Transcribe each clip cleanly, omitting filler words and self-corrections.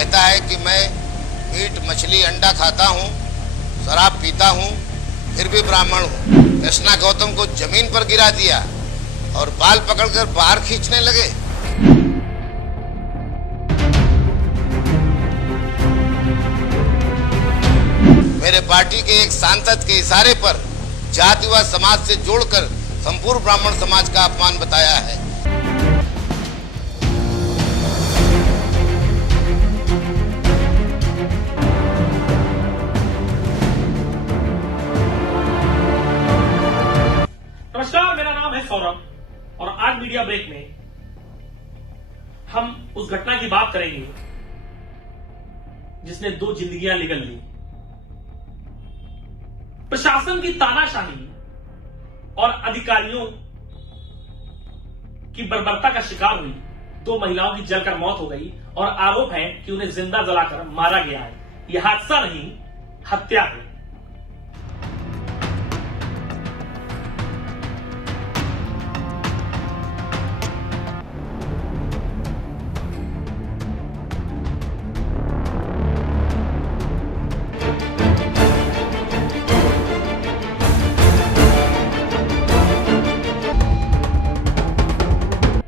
कहता है कि मैं मीट मछली अंडा खाता हूँ, शराब पीता हूँ, फिर भी ब्राह्मण हूँ। कृष्णा गौतम को जमीन पर गिरा दिया और बाल पकड़कर बाहर खींचने लगे। मेरे पार्टी के एक सांसद के इशारे पर जाति व समाज से जोड़कर संपूर्ण ब्राह्मण समाज का अपमान बताया है। नमस्कार, मेरा नाम है सौरभ और आज मीडिया ब्रेक में हम उस घटना की बात करेंगे जिसने 2 जिंदगियां निगल ली। प्रशासन की तानाशाही और अधिकारियों की बर्बरता का शिकार हुई 2 महिलाओं की जलकर मौत हो गई और आरोप है कि उन्हें जिंदा जलाकर मारा गया है। यह हादसा नहीं, हत्या है।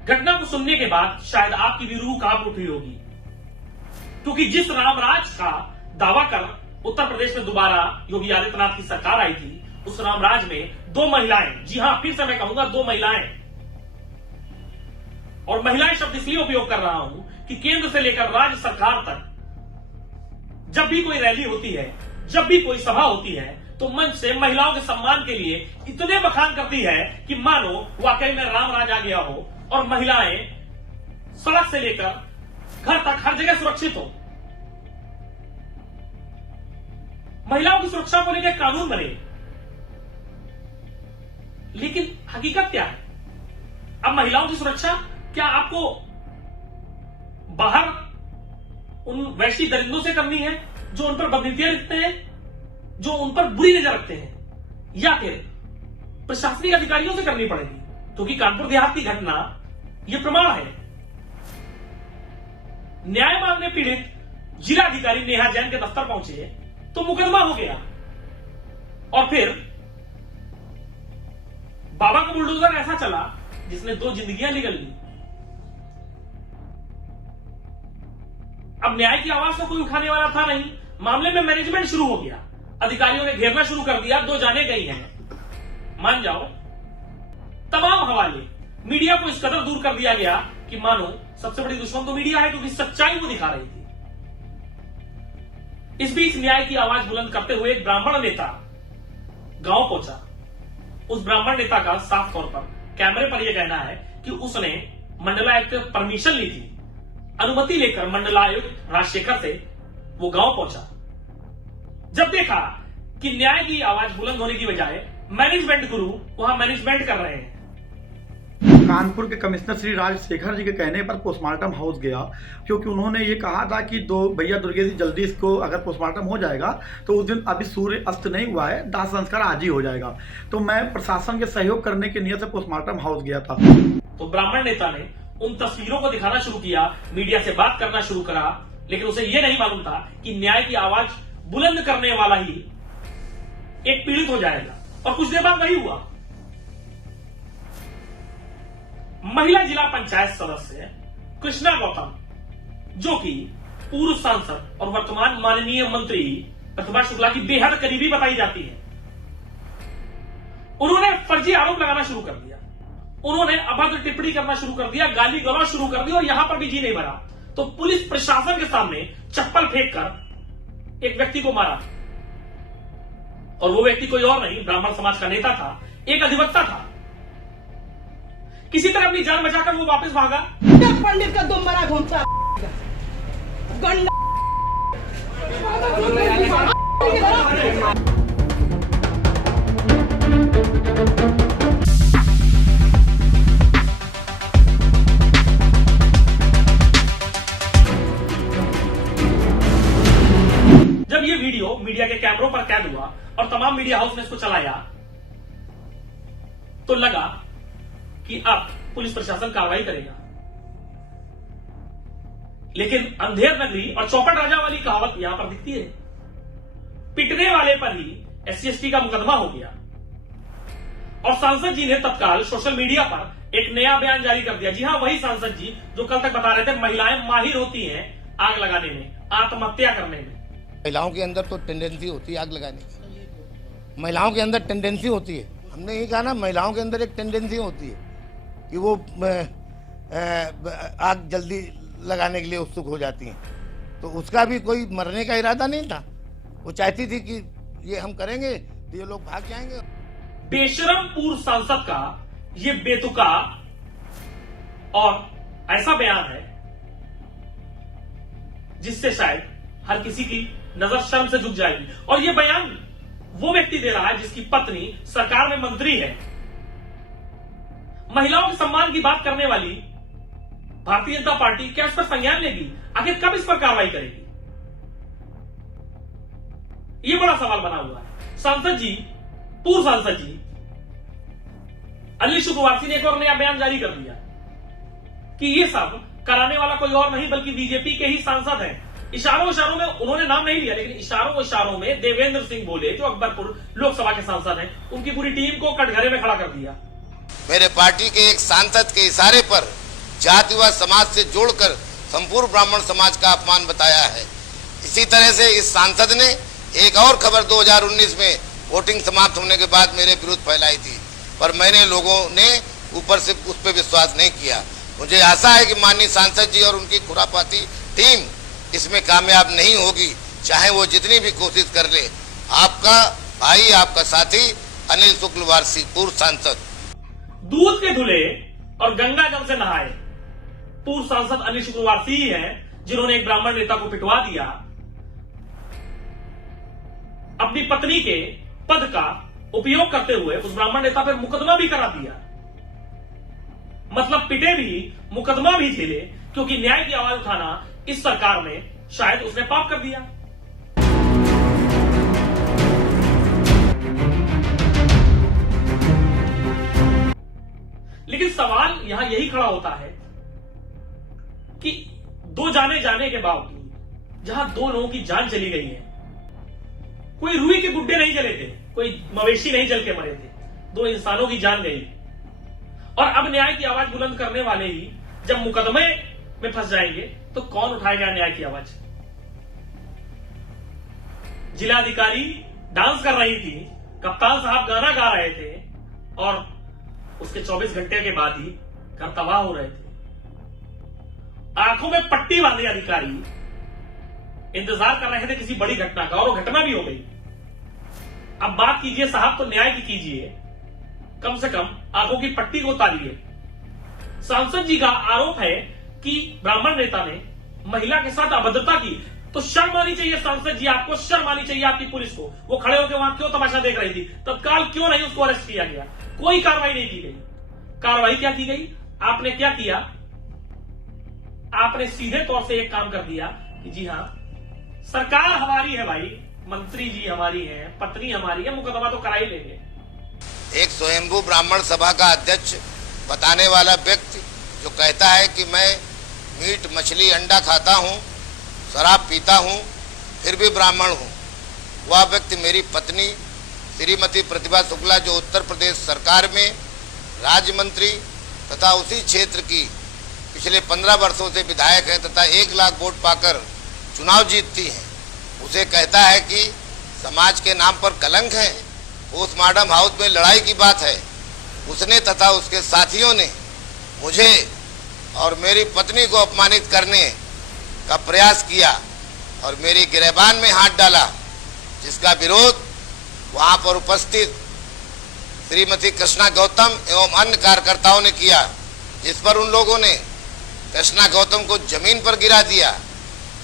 घटना को सुनने के बाद शायद आपकी भी रूह कांप उठी होगी, क्योंकि जिस रामराज का दावा कर उत्तर प्रदेश में दोबारा योगी आदित्यनाथ की सरकार आई थी, उस रामराज में 2 महिलाएं, जी हां फिर से मैं कहूंगा 2 महिलाएं, और महिलाएं शब्द इसलिए उपयोग कर रहा हूं कि केंद्र से लेकर राज्य सरकार तक जब भी कोई रैली होती है, जब भी कोई सभा होती है, तो मंच से महिलाओं के सम्मान के लिए इतने बखान करती है कि मानो वाकई में रामराज आ गया हो और महिलाएं सड़क से लेकर घर तक हर जगह सुरक्षित हो। महिलाओं की सुरक्षा को लेकर कानून बने, लेकिन हकीकत क्या है? अब महिलाओं की सुरक्षा क्या आपको बाहर उन वैशी दरिंदों से करनी है जो उन पर बदनीतियां लिखते हैं, जो उन पर बुरी नजर रखते हैं, या फिर प्रशासनिक अधिकारियों से करनी पड़ेगी? क्योंकि कानपुर देहात की घटना यह प्रमाण है। न्याय मांगने पीड़ित जिला अधिकारी नेहा जैन के दफ्तर पहुंचे तो मुकदमा हो गया, और फिर बाबा का बुलडोजर ऐसा चला जिसने 2 जिंदगियां निगल ली। अब न्याय की आवाज तो कोई उठाने वाला था नहीं। मामले में मैनेजमेंट शुरू हो गया, अधिकारियों ने घेरना शुरू कर दिया। 2 जाने गई हैं, मान जाओ। तमाम हवाले मीडिया को इस कदर दूर कर दिया गया कि मानो सबसे बड़ी दुश्मन तो मीडिया है, क्योंकि सच्चाई को दिखा रही थी। इस बीच न्याय की आवाज बुलंद करते हुए एक ब्राह्मण नेता गांव पहुंचा। उस ब्राह्मण नेता का साफ तौर पर कैमरे पर यह कहना है कि उसने मंडलायुक्त परमिशन ली थी, अनुमति लेकर मंडलायुक्त राजशेखर से वो गांव पहुंचा। जब देखा कि न्याय की आवाज बुलंद होने की बजाय मैनेजमेंट गुरु वहां मैनेजमेंट कर रहे हैं। कानपुर के कमिश्नर श्री राजशेखर जी के कहने पर पोस्टमार्टम हाउस गया, क्योंकि उन्होंने ये कहा था कि 2 भैया दुर्गे जी जल्दी इसको अगर पोस्टमार्टम हो जाएगा तो उस दिन अभी सूर्य अस्त नहीं हुआ है, दाह संस्कार आज ही हो जाएगा। तो मैं प्रशासन के सहयोग करने की नियत से पोस्टमार्टम हाउस गया था। तो ब्राह्मण नेता ने उन तस्वीरों को दिखाना शुरू किया, मीडिया से बात करना शुरू करा, लेकिन उसे यह नहीं मालूम था कि न्याय की आवाज बुलंद करने वाला ही एक पीड़ित हो जाएगा। और कुछ देर बाद वही हुआ। महिला जिला पंचायत सदस्य कृष्णा गौतम, जो कि पूर्व सांसद और वर्तमान माननीय मंत्री प्रतिभा शुक्ला की बेहद करीबी बताई जाती है, उन्होंने फर्जी आरोप लगाना शुरू कर दिया। उन्होंने अभद्र टिप्पणी करना शुरू कर दिया, गाली गलौज शुरू कर दी, और यहां पर भी जी नहीं भरा तो पुलिस प्रशासन के सामने चप्पल फेंक कर एक व्यक्ति को मारा। और वो व्यक्ति कोई और नहीं, ब्राह्मण समाज का नेता था, एक अधिवक्ता था। किसी तरह अपनी जान बचाकर वो वापस भागा। पंडित का दुम बड़ा घूमता गंडा। जब ये वीडियो मीडिया के कैमरों पर कैद हुआ और तमाम मीडिया हाउस ने इसको चलाया, तो लगा कि अब पुलिस प्रशासन कार्रवाई करेगा। लेकिन अंधेर नगरी और चौपट राजा वाली कहावत यहां पर दिखती है। पिटने वाले पर ही SC/ST का मुकदमा हो गया और सांसद जी ने तत्काल सोशल मीडिया पर एक नया बयान जारी कर दिया। जी हां, वही सांसद जी जो कल तक बता रहे थे महिलाएं माहिर होती हैं आग लगाने में, आत्महत्या करने में। महिलाओं के अंदर तो टेंडेंसी होती है आग लगाने की, महिलाओं के अंदर टेंडेंसी होती है। हमने यही कहा ना, महिलाओं के अंदर एक टेंडेंसी होती है कि वो आग जल्दी लगाने के लिए उत्सुक हो जाती हैं। तो उसका भी कोई मरने का इरादा नहीं था, वो चाहती थी कि ये हम करेंगे तो ये लोग भाग जाएंगे। बेशरम पूर्व सांसद का ये बेतुका और ऐसा बयान है जिससे शायद हर किसी की नजर शर्म से झुक जाएगी। और ये बयान वो व्यक्ति दे रहा है जिसकी पत्नी सरकार में मंत्री है। महिलाओं के सम्मान की बात करने वाली भारतीय जनता पार्टी क्या इस पर संज्ञान लेगी? आखिर कब इस पर कार्रवाई करेगी? ये बड़ा सवाल बना हुआ है। सांसद जी, पूर्व सांसद जी अनिल शुक्रवासी ने एक और नया बयान जारी कर दिया कि ये सब कराने वाला कोई और नहीं बल्कि बीजेपी के ही सांसद हैं। इशारों में उन्होंने नाम नहीं लिया, लेकिन इशारों में देवेंद्र सिंह बोले जो अकबरपुर लोकसभा के सांसद हैं, उनकी पूरी टीम को कटघरे में खड़ा कर दिया। मेरे पार्टी के एक सांसद के इशारे पर जातिवाद समाज से जोड़कर संपूर्ण ब्राह्मण समाज का अपमान बताया है। इसी तरह से इस सांसद ने एक और खबर 2019 में वोटिंग समाप्त होने के बाद मेरे विरुद्ध फैलाई थी, पर मैंने लोगों ने ऊपर से उस पर विश्वास नहीं किया। मुझे आशा है कि माननीय सांसद जी और उनकी खुरापाती टीम इसमें कामयाब नहीं होगी, चाहे वो जितनी भी कोशिश कर ले। आपका भाई, आपका साथी अनिल शुक्रवासी, पूर्व सांसद। दूध के धुले और गंगा जल से नहाए पूर्व सांसद अनिल शुक्रवासी ही हैं जिन्होंने एक ब्राह्मण नेता को पिटवा दिया, अपनी पत्नी के पद का उपयोग करते हुए उस ब्राह्मण नेता पर मुकदमा भी करा दिया। मतलब पिटे भी, मुकदमा भी झेले, क्योंकि न्याय की आवाज उठाना इस सरकार में शायद उसने पाप कर दिया। लेकिन सवाल यहां यही खड़ा होता है कि दो जाने के बावजूद जहां दो लोगों की जान चली गई है, कोई रुई के गुड्डे नहीं जले थे, कोई मवेशी नहीं जल के मरे थे, दो इंसानों की जान गई। और अब न्याय की आवाज बुलंद करने वाले ही जब मुकदमे में फंस जाएंगे तो कौन उठाएगा न्याय की आवाज? जिलाधिकारी डांस कर रही थी, कप्तान साहब गाना गा रहे थे और उसके 24 घंटे के बाद ही घर तबाह हो रहे थे। आंखों में पट्टी बांधे अधिकारी इंतजार कर रहे थे किसी बड़ी घटना का, और वो घटना भी हो गई। अब बात कीजिए साहब तो न्याय की कीजिए, कम से कम आंखों की पट्टी को उतारिए। सांसद जी का आरोप है कि ब्राह्मण नेता ने महिला के साथ अभद्रता की, तो शर्म आनी चाहिए सांसद जी, आपको शर्म आनी चाहिए आपकी पुलिस को। वो खड़े होकर वहां क्यों तमाशा देख रही थी? तत्काल क्यों नहीं उसको अरेस्ट किया गया? कोई कार्रवाई नहीं की गई। कार्रवाई क्या की गई? आपने क्या किया? आपने सीधे तौर से एक काम कर दिया कि जी हां, सरकार हमारी है भाई, मंत्री जी हमारी है, पत्नी हमारी है, मुकदमा तो करा ही लेंगे। एक स्वयंभू ब्राह्मण सभा का अध्यक्ष बताने वाला व्यक्ति जो कहता है कि मैं मीट, मछली, अंडा खाता हूं, शराब पीता हूं, फिर भी ब्राह्मण हूं, वह व्यक्ति मेरी पत्नी श्रीमती प्रतिभा शुक्ला, जो उत्तर प्रदेश सरकार में राज्य मंत्री तथा उसी क्षेत्र की पिछले 15 वर्षों से विधायक हैं तथा 1 लाख वोट पाकर चुनाव जीतती हैं, उसे कहता है कि समाज के नाम पर कलंक है। पोस्टमार्टम हाउस में लड़ाई की बात है। उसने तथा उसके साथियों ने मुझे और मेरी पत्नी को अपमानित करने का प्रयास किया और मेरी गिरबान में हाथ डाला, जिसका विरोध वहां पर उपस्थित श्रीमती कृष्णा गौतम एवं अन्य कार्यकर्ताओं ने किया, जिस पर उन लोगों ने कृष्णा गौतम को जमीन पर गिरा दिया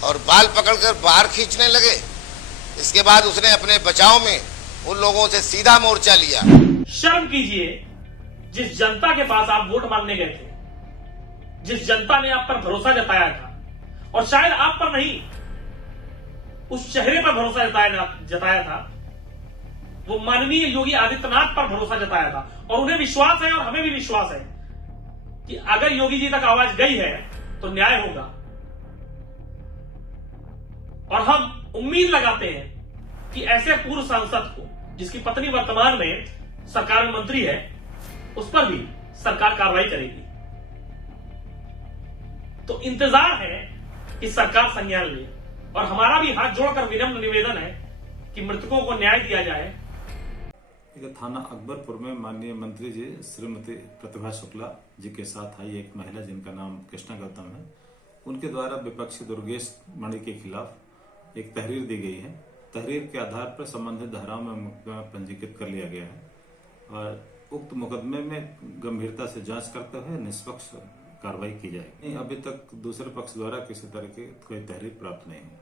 और बाल पकड़कर बाहर खींचने लगे। इसके बाद उसने अपने बचाव में उन लोगों से सीधा मोर्चा लिया। शर्म कीजिए, जिस जनता के पास आप वोट मांगने गए थे, जिस जनता ने आप पर भरोसा जताया था, और शायद आप पर नहीं, उस चेहरे पर भरोसा जताया था, वो माननीय योगी आदित्यनाथ पर भरोसा जताया था। और उन्हें विश्वास है और हमें भी विश्वास है कि अगर योगी जी तक आवाज गई है तो न्याय होगा। और हम उम्मीद लगाते हैं कि ऐसे पूर्व सांसद को, जिसकी पत्नी वर्तमान में सरकार में मंत्री है, उस पर भी सरकार कार्रवाई करेगी। तो इंतजार है कि सरकार संज्ञान ले, और हमारा भी हाथ जोड़कर विनम्र निवेदन है कि मृतकों को न्याय दिया जाए। थाना अकबरपुर में माननीय मंत्री जी श्रीमती प्रतिभा शुक्ला जी के साथ आई एक महिला जिनका नाम कृष्णा गौतम है, उनके द्वारा विपक्षी दुर्गेश मणि के खिलाफ एक तहरीर दी गई है। तहरीर के आधार पर संबंधित धाराओं में मुकदमा पंजीकृत कर लिया गया है और उक्त मुकदमे में गंभीरता से जांच करते हुए निष्पक्ष कार्रवाई की जाएगी। अभी तक दूसरे पक्ष द्वारा किसी तरह की कोई तहरीर प्राप्त नहीं है।